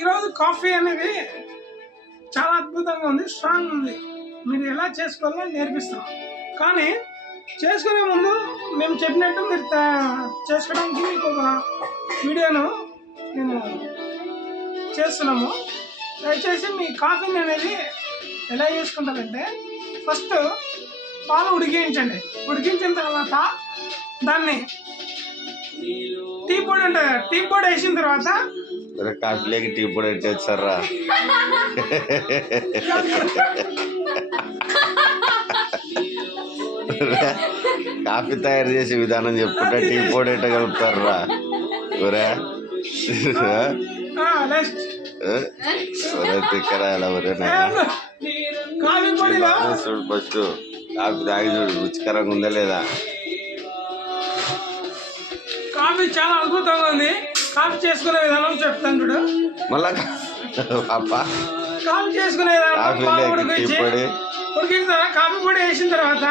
ఈరోజు కాఫీ అనేది చాలా అద్భుతంగా ఉంది, స్ట్రాంగ్ ఉంది. మీరు ఎలా చేసుకోవాలో నేర్పిస్తాం. కానీ చేసుకునే ముందు మేము చెప్పినట్టు మీరు చేసుకోవడానికి మీకు ఒక వీడియోను మేము చేస్తున్నాము. దయచేసి మీ కాఫీని అనేది ఎలా చేసుకుంటారంటే, ఫస్ట్ పాలు ఉడికించండి. ఉడికించిన తర్వాత దాన్ని టీ పొడి ఉంటుంది, టీ పొడి వేసిన తర్వాత కాఫీలోకి టీ పొడి వచ్చారా? కాఫీ తయారు చేసే విధానం చెప్పుకుంటే టీ పొడి ఎట్ట కలుపుతారా? ఊరా తిక్కరాయాల ఊరేనా? చూడు ఫస్ట్ కాఫీ తాగి చూడు, రుచికరంగా ఉందా లేదా? కాఫీ చాలా అద్భుతంగా ఉంది. కాఫీ చేసుకునే విధానం చెప్తాను చూడు. మళ్ళా కాఫీ చేసుకునే విధానం ఉడికిన తర్వాత కాఫీ పొడి వేసిన తర్వాత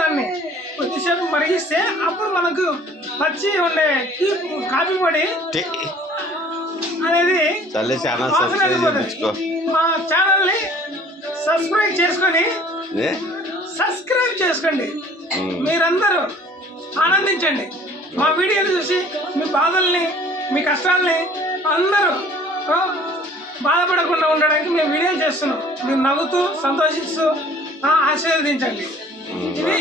దాన్ని కొద్దిసేపు మరిగిస్తే అప్పుడు మనకు పచ్చి ఉండే కాఫీ పొడి అనేది మా ఛానల్ని సబ్స్క్రైబ్ చేసుకోండి. మీరందరూ ఆనందించండి. మా వీడియోలు చూసి మీ బాధల్ని, మీ కష్టాలని అందరూ బాధపడకుండా ఉండడానికి మేము వీడియోలు చేస్తున్నాం. మీరు నవ్వుతూ సంతోషిస్తూ ఆశీర్వదించండి. ఇది